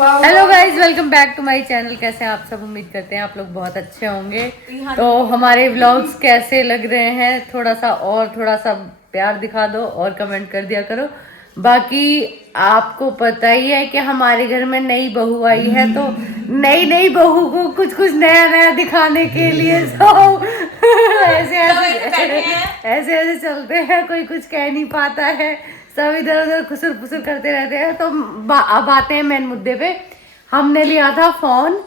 Hello guys, welcome back to my channel. कैसे हैं आप सब? उम्मीद करते हैं आप लोग बहुत अच्छे होंगे। तो हमारे व्लॉग्स कैसे लग रहे हैं, थोड़ा सा प्यार दिखा दो और कमेंट कर दिया करो। बाकी आपको पता ही है कि हमारे घर में नई बहू आई है, तो नई बहू को कुछ कुछ नया नया दिखाने के लिए सब ऐसे चलते हैं, कोई कुछ कह नहीं पाता है, सब इधर उधर खुसर फुसर करते रहते हैं। तो अब आते हैं मेन मुद्दे पे। हमने लिया था फोन,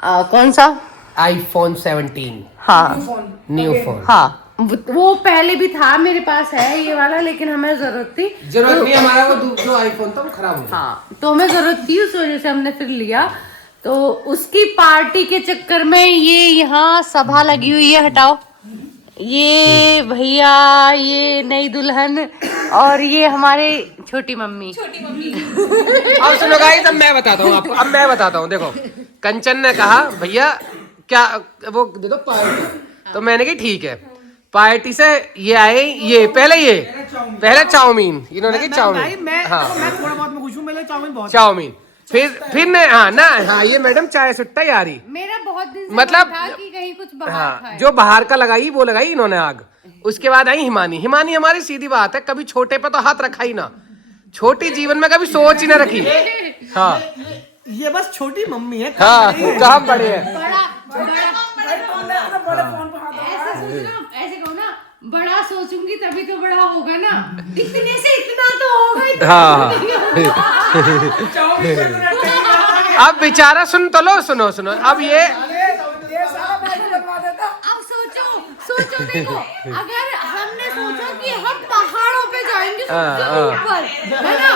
कौन सा? iPhone 17। हाँ, न्यू फोन। हाँ, वो पहले भी था, मेरे पास है ये वाला, लेकिन हमें जरूरत थी। जरूरत नहीं, हमारा वो दूसरा आईफोन था वो खराब हो गया। हाँ, तो हमें जरूरत थी, उस वजह से हमने फिर लिया। तो उसकी पार्टी के चक्कर में ये यहाँ सभा लगी हुई है, हटाओ, ये भैया, ये नई दुल्हन और ये हमारे छोटी मम्मी। अब सुनो गाइस, अब मैं बताता हूँ आपको। अब मैं बताता हूँ, देखो कंचन ने कहा भैया क्या वो दे दो पार्टी, तो मैंने कहा ठीक है। पार्टी से ये आए, ये पहले चाउमीन, इन्होंने की चाउमीन। हाँ, मैं थोड़ा बहुत मैं खुश हूँ, मेरे चाउमीन बहुत। चाउमीन फिर ने हाँ ये मैडम चाय सुट्टा यारी, मेरा बहुत दिन से मतलब था कि कहीं कुछ बाहर हाँ, खाए। जो बाहर का लगाई वो लगाई इन्होंने आग। उसके बाद आई हिमानी हमारी सीधी बात है, कभी छोटे पे तो हाथ रखा ही ना, छोटी जीवन में कभी सोच ही ना रखी। हाँ, ये बस छोटी मम्मी है। हाँ, कहाँ बड़े हैं। ऐसे कहो ना, बड़ा सोचूंगी तभी तो बड़ा होगा ना, इतने से इतना तो होगा। हाँ, अब बेचारा सुन तो लो, सुनो अब ये अब सोचो देखो, अगर हमने सोचा कि हम पहाड़ों पे जाएंगे सबसे ऊपर, है ना,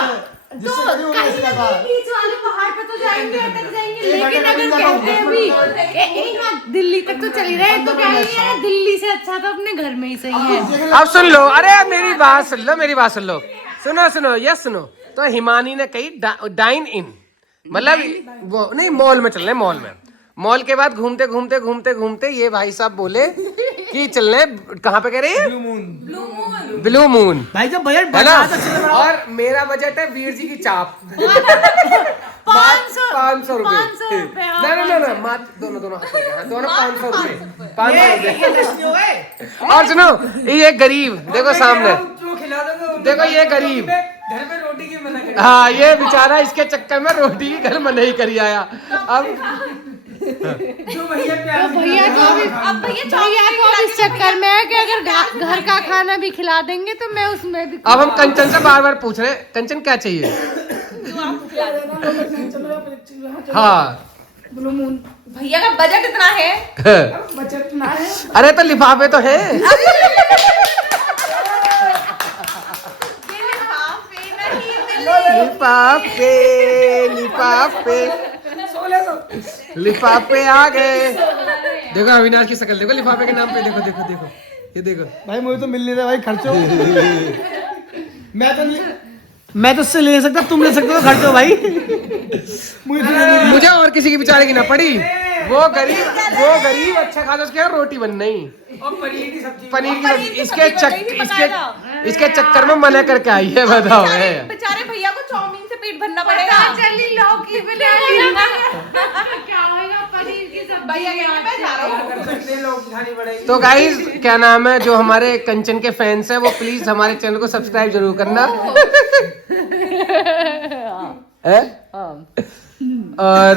तो कहीं ना कहीं बीच वाले पहाड़ पे तो जाएंगे, अटक जाएंगे। लेकिन अगर कहते हैं भी कि दिल्ली तक तो चली रहे, तो क्या है, दिल्ली से अच्छा तो अपने घर में ही सही है। अब सुन लो, अरे मेरी बात सुन लो, सुनो यस सुनो। तो हिमानी ने कही डाइन इन, मतलब वो नहीं, मॉल में चल रहे, मॉल के बाद घूमते ये भाई साहब बोले कि चलने, कहाँ पे कह रहे हैं? ब्लू मून भाई जब बजट है ना। बढ़ा और मेरा बजट है वीर जी की चाप 500 रुपए। ना मात्र दोनों हाथ करके, हाँ, दोनों 500 रुपए। और सुनो, ये गरीब देखो सामने, देखो ये गरीब घर में रोटी की मना कर। हाँ, ये बेचारा इसके चक्कर में रोटी की घर में नहीं करी आया। अब जो भैया को इस चक्कर में है कि अगर घर का खाना भी खिला देंगे तो मैं उसमें भी। अब हम कंचन से बार पूछ रहे हैं, कंचन क्या चाहिए? हाँ, ब्लू मून। भैया का बजट इतना है। बजट ना है। अरे तो लिफाफे तो है। लिफाफे आ गए। देखो अविनाश की शक्ल देखो, लिफाफे के नाम पे देखो ये देखो। भाई मुझे तो मिल नहीं रहा भाई, खर्चो। मैं तो उससे ले सकता, तुम ले सकते हो, खर्चो भाई। मुझे और किसी की बेचारे की ना पड़ी। वो गरीब अच्छा खासा, उसके यहाँ रोटी बन नहीं, और पनीर की सब्जी। इसके चक्कर में मना करके आई है, बताओ। बेचारे भैया को चाउमीन से पेट भरना पड़ेगा। चली लौकी क्या होगा, पनीर की सब्जी। भैया कहने मैं जा रहा हूँ। तो गाइस क्या नाम है, जो हमारे कंचन के फैंस हैं वो प्लीज हमारे चैनल को सब्सक्राइब जरूर करना। और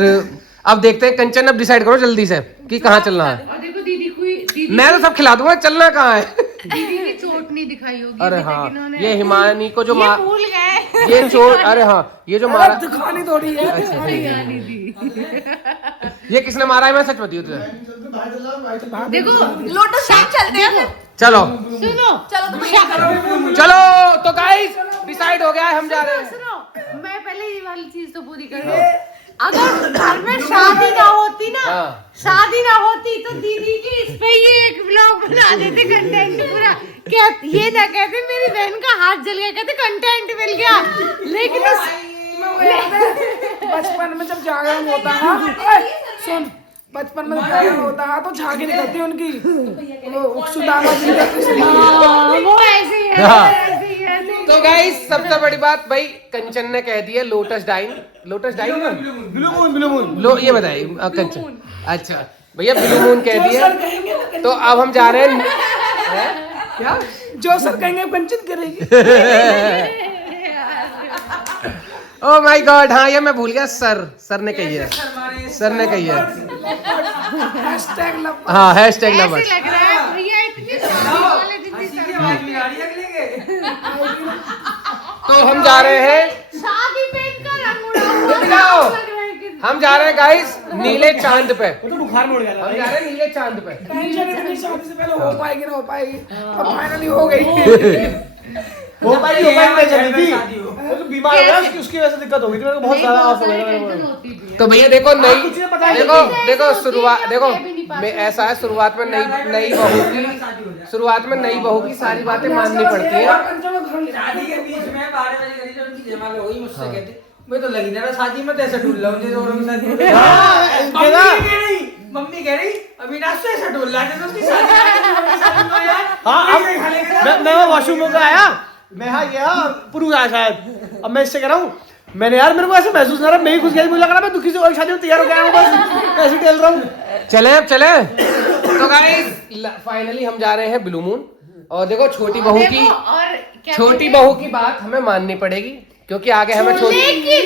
अब देखते हैं कंचन, अब डिसाइड करो जल्दी से कि कहाँ चलना है। और देखो दीदी मैं तो सब खिला दूंगा, चलना कहाँ है? दीदी की चोट नहीं दिखाई होगी। अरे हाँ, ये हिमानी को जो भूल गए ये चोट, अरे हाँ, ये जो मारा, दुकानी थोड़ी है। ये किसने मारा है, मैं सच बताऊं तुझे। देखो लोटस शेक चलते हैं। चलो सुनो, चलो तो गाइस डिसाइड हो गया है, हम जा रहे हैं। सुनो, मैं पहले ये वाली चीज तो पूरी कर दूं। अगर घर में शादी ना होती ना, शादी ना होती तो दीदी की इस पे ही एक व्लॉग बना देते, कंटेंट पूरा। क्या ये ना कहते मेरी बहन का हाथ जल गया, कहते कंटेंट मिल गया। लेकिन बचपन में जब जागरण होता है, सुन, बचपन में जागरण होता है तो झांकी निकलती है उनकी, वो सुदामा जी का। वो ऐसे ही है। तो गाइस सबसे बड़ी बात भाई कंचन ने कह दिया लोटस डाइन ब्लू मून लो ये बताइए कंचन। अच्छा भैया ब्लू मून कह दिया तो अब हम जा रहे हैं क्या जो सर कहेंगे कंचन करेगी। ओ माय गॉड हाँ ये मैं भूल गया सर ने कही है सर ने कही है हैशटैग लव हाँ हैशटैग लवर्स। लग रहा है भैया इतनी शादी वाले दिन की तो हम जा रहे हैं शादी पहनकर अंगूठा दिखाओ हम जा रहे हैं गाइस नीले चांद पे। तो बुखार में उड़ गया था। हम जा रहे हैं नीले चांद पे। टेंशन इतनी शादी से पहले हो पाएगी ना हो पाएगी, अब फाइनली हो गई। हो पाई नहीं चली थी वो तो बीमार हो गया उसकी वजह से दिक्कत हो गई थी मेरे को बहुत ज्यादा ऑफ हो गया। तो भैया देखो नई कुछ नहीं पता है। देखो शुरुआत देखो मैं ऐसा है शुरुआत में नई बहू की सारी बातें माननी पड़ती है। शादी के बीच में 12 बजे करीब जब उनकी जयमाला हुई मुझसे कहते मैं तो लगी ना शादी में ऐसा ढूंढ रहा हूँ जैसे औरों की शादी में। मम्मी कह रही अविनाश से ऐसा ढूंढ रहा जैसे उसकी शादी में यार। हाँ मैं वॉशरूम में आया मैं हाँ गया पुरुष आया शायद। अब मैं इससे कह रहा हूँ मैंने यार मेरे को ऐसे महसूस ना रहा मैं ही घुस गया मुझे लग रहा मैं दुखी से और शादी में तैयार हो गया हूँ बस ऐसे टेल रहा हूँ। चले अब चले तो गाइस फाइनली हम जा रहे हैं ब्लू मून। और देखो छोटी बहू की बात हमें माननी पड़ेगी क्योंकि आगे हमें छोटी लेकिन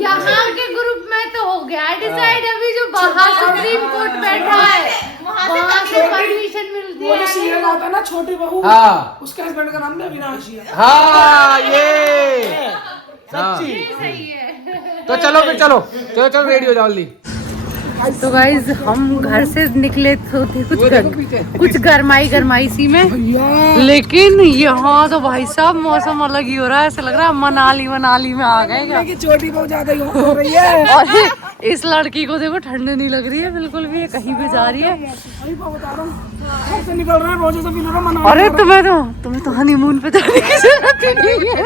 यहाँ के ग्रुप में तो हो गया डिसाइड। अभी जो बाहर सुप्रीम कोर्ट बैठा है वहाँ से परमिशन मिलती वो जो है। सीरियल आता है ना छोटी बहू, हाँ उसके हस्बैंड का नाम भी अविनाश ही है। हाँ ये सच्ची सही है। तो चलो फिर चलो रेडी हो जाओ जल्दी। तो गाइज हम घर से निकले तो थे कुछ गरमाई सी में, लेकिन यहाँ तो भाई साहब मौसम अलग ही हो रहा है। ऐसा लग रहा है मनाली में आ गए क्या। कि छोटी बहू ज्यादा ही हो रही है। और इस लड़की को देखो ठंड नहीं लग रही है बिल्कुल भी, ये कहीं भी जा रही है। अभी मैं बता रहा हूँ घर से निकल रहे हैं रोजे से बिना मना। अरे तुम्हें तो हनीमून पे जाने की जरूरत ही नहीं है।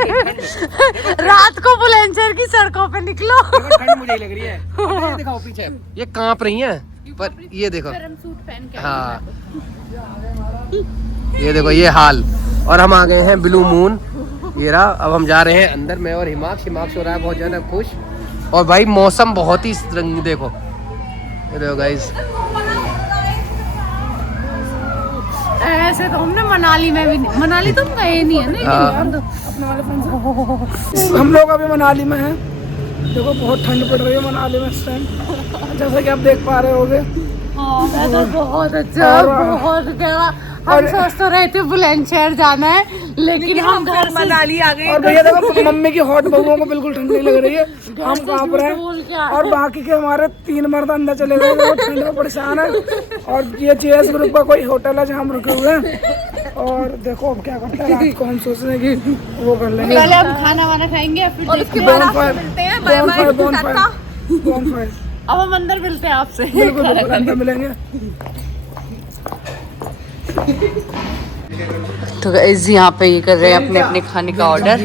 रात को बुलंदशहर की सड़कों पे निकलो। ठंड मुझे लग रही है। ये दिखाओ पीछे ये कांप रही हैं पर ये देखो सूट पहन के हाँ ये देखो ये हाल। और हम आ गए हैं ब्लू मून ये रहा। अब हम जा रहे हैं अंदर मैं और हिमाक्ष हो रहा है बहुत ज्यादा खुश। और भाई मौसम बहुत ही रंग देखो ये देखो गाइस। ऐसे तो हमने मनाली में भी मनाली तुम गए नहीं है ना। अपने वाले फ्रेंड्स हम लोग अभी मनाली में हैं। देखो बहुत ठंड पड़ रही है मनाली में इस टाइम, जैसा कि आप देख पा रहे होगे। बहुत अच्छा बहुत गहरा। हम सोच तो रहे थे बुलंदशहर जाना है लेकिन हम घर से मनाली आ गए। और भैया देखो मम्मी की हॉट बहुओं को बिल्कुल ठंड नहीं लग रही है, हम कांप रहे हैं। और बाकी के हमारे 3 मर्द अंदर चले गए, वो ठंड में परेशान है। और ये जेएस ग्रुप का कोई होटल है जहाँ हम रुके हुए हैं। और देखो अब क्या करते हैं, रात को हम सोच रहे हैं कि वो कर लेंगे। पहले हम खाना वाना खाएंगे फिर और उसके बाद आपसे मिलते हैं। Bye bye tata. bonfire। अब हम अंदर मिलते हैं आपसे। बिल्कुल बिल्कुल अंदर मिलेंगे। तो गाइस यहाँ पे ये कर रहे हैं अपने अपने खाने का ऑर्डर।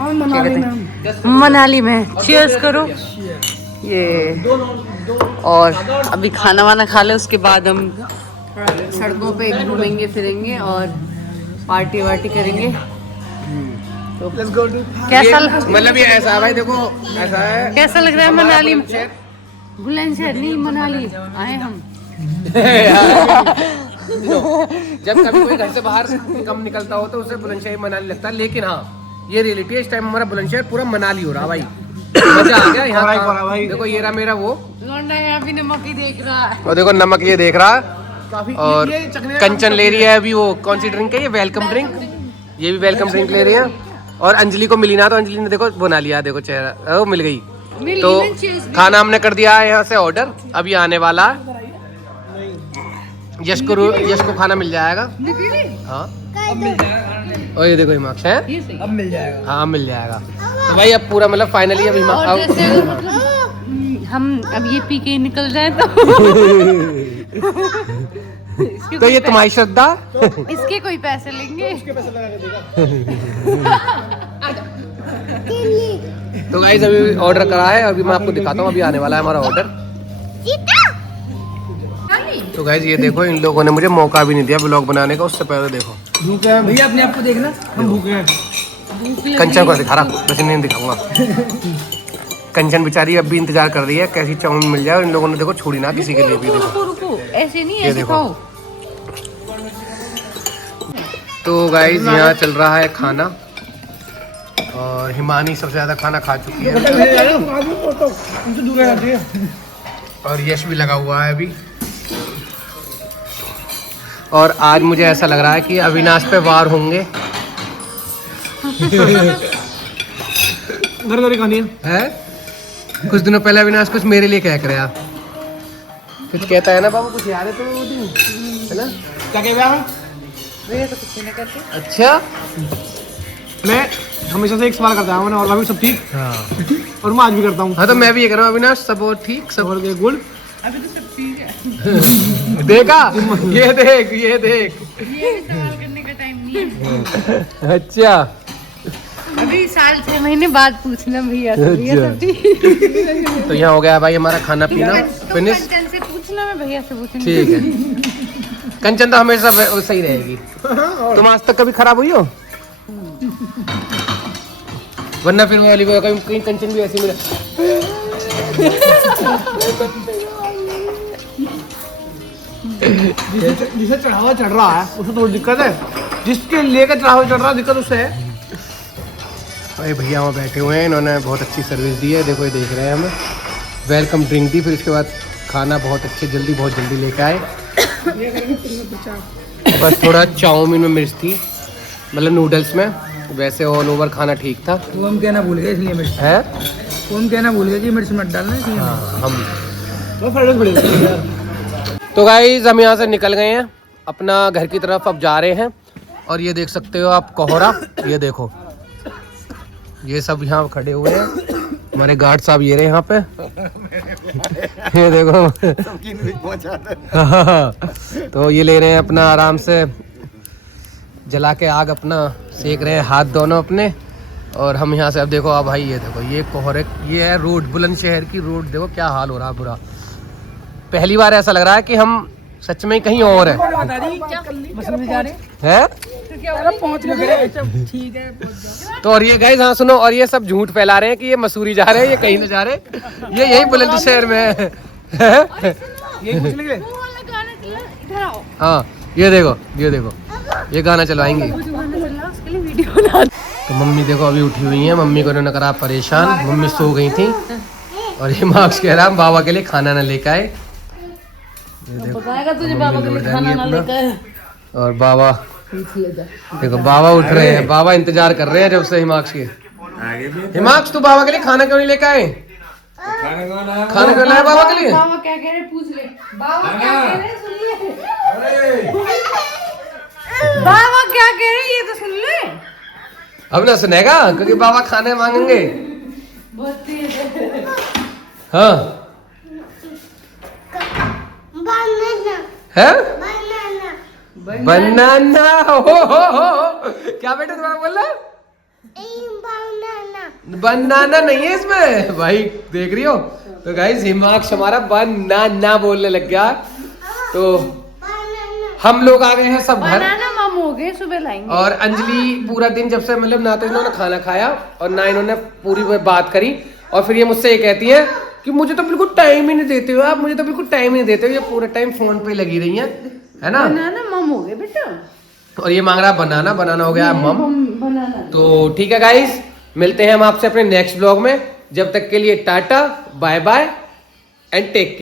और मनाली में मनाली में चीयर्स करो ये। और अभी खाना वाना खा ले उसके बाद हम सड़कों पे घूमेंगे फिरेंगे और पार्टी वार्टी करेंगे। तो कैसा मतलब ये ऐसा है भाई देखो ऐसा है कैसा लग रहा है मनाली में? बुलंदशहर नहीं मनाली आए हम। जब कभी कोई घर से बाहर कम निकलता हो तो उसे बुलंदशहर मनाली लगता है। लेकिन हाँ ये रियलिटी है इस टाइम हमारा बुलंदशहर पूरा मनाली हो रहा भाई। मजा आ गया यहाँ। देखो ये रहा मेरा वो लौंडा यहाँ भी नमक ही देख रहा है। और देखो नमक ये देख रहा है। और कंचन ले रही है अभी वो कौन सी ड्रिंक है ये वेलकम ड्रिंक। ये भी वेलकम ड्रिंक ले रही है। और अंजलि को मिली ना तो अंजलि ने देखो बना लिया देखो चेहरा वो मिल गई। तो खाना हमने कर दिया है यहाँ से ऑर्डर, अभी आने वाला है। यश को खाना मिल जाएगा। हाँ और ये देखो हिमाक्ष है अब मिल जाएगा। हाँ मिल जाएगा। तो भाई अब पूरा मतलब फाइनली अभी और जैसे हम अब ये पी के निकल जाए तो ये तुम्हारी श्रद्धा। इसके कोई पैसे लेंगे। तो गाइस अभी ऑर्डर करा है, अभी मैं आपको दिखाता हूँ। अभी आने वाला है हमारा ऑर्डर। तो गाइस ये देखो इन लोगों ने मुझे मौका भी नहीं दिया ब्लॉग बनाने का। उससे पहले देखो भूखे हैं भैया, अपने आप को देखना, हम भूखे हैं। कंचन को दिखा रहा, वैसे नहीं दिखाऊंगा। कंचन बेचारी अब भी इंतजार कर रही है कैसी चाउमीन मिल जाए। इन लोगों ने देखो छोड़ी ना किसी के लिए भी। देखो रुको, ऐसे नहीं, ये ऐसे देखो। खाओ। तो गाइस यहाँ चल रहा है खाना और हिमानी सबसे ज्यादा खाना खा चुकी है उनसे दूर रहना चाहिए। और यश भी लगा हुआ है अभी। और आज मुझे ऐसा लग रहा है कि अविनाश पे वार होंगे। घर घर खानी है कुछ दिनों पहले अविनाश कुछ मेरे लिए कह कर आया, कुछ कहता है ना बाबू, कुछ याद है तो वो दिन, है ना? क्या कह रहा है? भैया तो कुछ नहीं करते। अच्छा मैं हमेशा से एक सवाल करता हूँ और अभी सब ठीक, हाँ और मैं आज भी करता हूँ। हाँ, तो मैं भी ये कर रहा हूँ अविनाश, सब और ठीक सब। और गुड। अभी तो सब ठीक है। देखा, ये देख ये देख। ये भी सवाल करने का टाइम नहीं है। अच्छा अभी 6 बाद पूछना भैया से, भैया सब ठीक। तो यहाँ हो गया भाई हमारा खाना पीना फिनिश। कंचन से पूछना, मैं भैया से पूछूंगी। ठीक है, कंचन तो हमेशा सही रहेगी। तुम आज तक कभी खराब हुई हो? वरना फिर वो वाली कहीं कंचन भी ऐसी मिले। जिसे चढ़ावा चढ़ रहा है उसको थोड़ी दिक्कत है, जिसके लेकर चढ़ावा चढ़ रहा है दिक्कत उससे है। अरे भैया वहाँ बैठे हुए हैं, इन्होंने बहुत अच्छी सर्विस दी है। देखो ये देख रहे हैं हमें। वेलकम ड्रिंक दी, फिर उसके बाद खाना बहुत बहुत जल्दी लेके आए। बस थोड़ा चाउमीन में मिर्च थी, मतलब नूडल्स में। वैसे ऑल ओवर खाना ठीक था। वो हम कहना भूल गए इसलिए मिर्च है, वो हम कहना भूल गए कि मिर्च मत डालना इसलिए। हाँ हम। वो फ्राइड राइस बढ़िया यार। तो गाइस हम यहाँ से निकल गए हैं, अपना घर की तरफ अब जा रहे हैं। और ये देख सकते हो आप कोहरा, ये देखो, ये सब यहाँ खड़े हुए हैं। हमारे गार्ड साहब ये रहे यहाँ पे। ये देखो। तो ये ले रहे हैं अपना आराम से जला के आग, अपना सेक रहे हैं हाथ दोनों अपने। और हम यहाँ से अब देखो, अब भाई ये देखो, ये कोहरे, ये है रोड, बुलंदशहर की रोड। देखो क्या हाल हो रहा है बुरा। पहली बार ऐसा लग रहा है कि हम सच में कहीं और है। ठीक है। तो और ये गाइस, हाँ सुनो, और ये सब झूठ फैला रहे हैं कि ये मसूरी जा रहे हैं, ये कहीं नहीं जा रहे, ये यही बुलंदशहर में है। यही पूछने के लिए। वो वाला गाना चला, इधर आओ। हाँ ये देखो ये देखो, ये गाना चलवाएंगे। जो गाना चल रहा है उसके लिए वीडियो बना। तो मम्मी देखो अभी उठी हुई हैं, मम्मी को इन्होंने करा परेशान। मम्मी सो गई थी और ये मार्क्स कह रहा हम बाबा के लिए खाना ना लेकर आए। बताएगा तुझे बाबा के लिए खाना ना लेकर। और बाबा देखो, बाबा उठ रहे हैं, बाबा इंतजार कर रहे हैं जब से हिमाक्स के। हिमाक्स तू बाबा के लिए खाना क्यों नहीं लेकर आए? खाना क्यों लाए बाबा के लिए? बाबा क्या कह रहे पूछ ले। बाबा क्या कह रहे सुन ले। बाबा क्या कह रहे ये तो सुन ले। अब ना सुनेगा क्योंकि बाबा खाने मांगेंगे। बहुत तेज है। हाँ है बनाना। हो क्या बेटा तुम्हारा बोल रहा? बनाना नहीं है इसमें भाई, देख रही हो। तो गाइस हिमाक्ष हमारा बनाना बोलने लग गया। तो हम लोग आ गए हैं सब घर। बनाना मम हो गए, सुबह लाएंगे। और अंजलि पूरा दिन जब से, मतलब ना तो इन्होंने खाना खाया और ना इन्होंने पूरी बात करी। और फिर ये मुझसे ये कहती है कि मुझे तो बिल्कुल टाइम ही नहीं देते हो आप, मुझे तो बिल्कुल टाइम ही नहीं देते हो। ये पूरा टाइम फोन पे लगी रही है ना। बनाना मम हो गए बेटा। और ये मांग रहा बनाना, बनाना हो गया मम। बनाना। तो ठीक है गाइस, मिलते हैं हम आपसे अपने नेक्स्ट ब्लॉग में। जब तक के लिए tata, bye bye and take care.